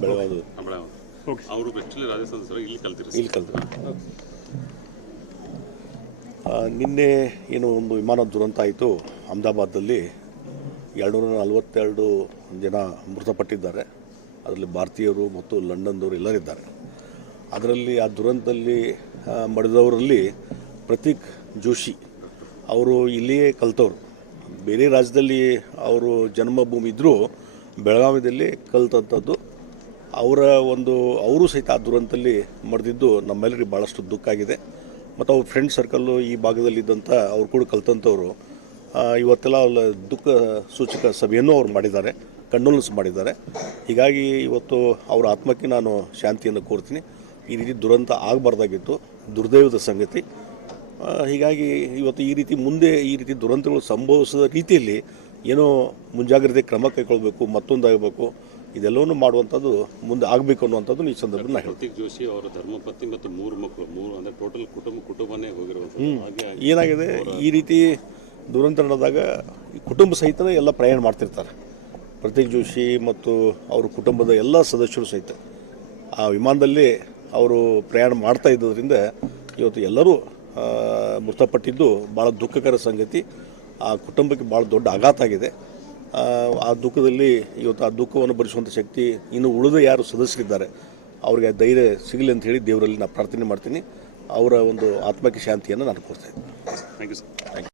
ಬೆಳಗಾವಿ ಅವರು actually Rajasthan sir ಇಲ್ಲಿ ಕಲ್ತಿರಿ ಇಲ್ಲಿ ಕಲ್ತು ನಿನ್ನೆ ಏನು ಒಂದು ವಿಮಾನ ದುರಂತ ಆಯಿತು ಅಹಮದಾಬಾದಲ್ಲಿ 242 ಜನ ಮೃತಪಟ್ಟಿದ್ದಾರೆ. ಅದರಲ್ಲಿ ಭಾರತೀಯರು ಮತ್ತು ಲಂಡನ್ದವರು ಎಲ್ಲರಿದ್ದಾರೆ. ಅದರಲ್ಲಿ ಆ ದುರಂತದಲ್ಲಿ ಮಡಿದವರಲ್ಲಿ ಪ್ರತೀಕ್ ಜೋಶಿ ಅವರು ಇಲ್ಲಿಯೇ ಕಲ್ತವ್ರು. ಬೇರೆ ರಾಜ್ಯದಲ್ಲಿ ಅವರು ಜನ್ಮಭೂಮಿ ಇದ್ದರೂ ಬೆಳಗಾವಿಯಲ್ಲಿ ಕಲ್ತಂಥದ್ದು. ಅವರು ಸಹಿತ ಆ ದುರಂತದಲ್ಲಿ ಮಡಿದಿದ್ದು ನಮ್ಮೆಲ್ಲರಿಗೆ ಭಾಳಷ್ಟು ದುಃಖ ಆಗಿದೆ. ಮತ್ತು ಅವ್ರ ಫ್ರೆಂಡ್ ಸರ್ಕಲ್ಲು ಈ ಭಾಗದಲ್ಲಿದ್ದಂಥ ಅವ್ರು ಕೂಡ ಕಲ್ತಂಥವ್ರು ಇವತ್ತೆಲ್ಲ ದುಃಖ ಸೂಚಕ ಸಭೆಯನ್ನು ಅವ್ರು ಮಾಡಿದ್ದಾರೆ, ಕಂಡೋಲೆನ್ಸ್ ಮಾಡಿದ್ದಾರೆ. ಹೀಗಾಗಿ ಇವತ್ತು ಅವರ ಆತ್ಮಕ್ಕೆ ನಾನು ಶಾಂತಿಯನ್ನು ಕೋರ್ತೀನಿ. ಈ ರೀತಿ ದುರಂತ ಆಗಬಾರ್ದಾಗಿತ್ತು, ದುರ್ದೈವದ ಸಂಗತಿ. ಹೀಗಾಗಿ ಇವತ್ತು ಮುಂದೆ ಈ ರೀತಿ ದುರಂತಗಳು ಸಂಭವಿಸಿದ ರೀತಿಯಲ್ಲಿ ಏನೋ ಮುಂಜಾಗ್ರತೆ ಕ್ರಮ ಕೈಗೊಳ್ಳಬೇಕು, ಮತ್ತೊಂದಾಗಬೇಕು, ಇದೆಲ್ಲವನ್ನೂ ಮಾಡುವಂಥದ್ದು ಮುಂದೆ ಆಗಬೇಕು ಅನ್ನುವಂಥದ್ದು ಈ ಸಂದರ್ಭದಲ್ಲಿ ನಾನು ಹೇಳ್ತೀನಿ. ಪ್ರತೀಕ್ ಜೋಶಿ ಅವರ ಧರ್ಮಪತ್ನಿ ಮತ್ತು 3 ಮಕ್ಕಳು ಅಂದರೆ ಟೋಟಲ್ ಕುಟುಂಬನೇ ಹೋಗಿರುವಂಥ. ಏನಾಗಿದೆ, ಈ ರೀತಿ ದುರಂತ ನಡೆದಾಗ ಈ ಕುಟುಂಬ ಸಹಿತನೇ ಎಲ್ಲ ಪ್ರಯಾಣ ಮಾಡ್ತಿರ್ತಾರೆ. ಪ್ರತೀಕ್ ಜೋಶಿ ಮತ್ತು ಅವ್ರ ಕುಟುಂಬದ ಎಲ್ಲ ಸದಸ್ಯರು ಸಹಿತ ಆ ವಿಮಾನದಲ್ಲಿ ಅವರು ಪ್ರಯಾಣ ಮಾಡ್ತಾ ಇದ್ದದ್ರಿಂದ ಇವತ್ತು ಎಲ್ಲರೂ ಮೃತಪಟ್ಟಿದ್ದು ಭಾಳ ದುಃಖಕರ ಸಂಗತಿ. ಆ ಕುಟುಂಬಕ್ಕೆ ಭಾಳ ದೊಡ್ಡ ಆಘಾತ ಆಗಿದೆ. ಆ ದುಃಖದಲ್ಲಿ ಇವತ್ತು ಆ ದುಃಖವನ್ನು ಭರಿಸುವಂಥ ಶಕ್ತಿ ಇನ್ನು ಉಳಿದ ಯಾರು ಸದಸ್ಯರಿದ್ದಾರೆ ಅವರಿಗೆ ಧೈರ್ಯ ಸಿಗಲಿ ಅಂತ ಹೇಳಿ ದೇವರಲ್ಲಿ ನಾನು ಪ್ರಾರ್ಥನೆ ಮಾಡ್ತೀನಿ. ಅವರ ಒಂದು ಆತ್ಮಕ್ಕೆ ಶಾಂತಿಯನ್ನು ನಾನು ಕೋರ್ತಾ ಇದ್ದೀನಿ. Thank you sir.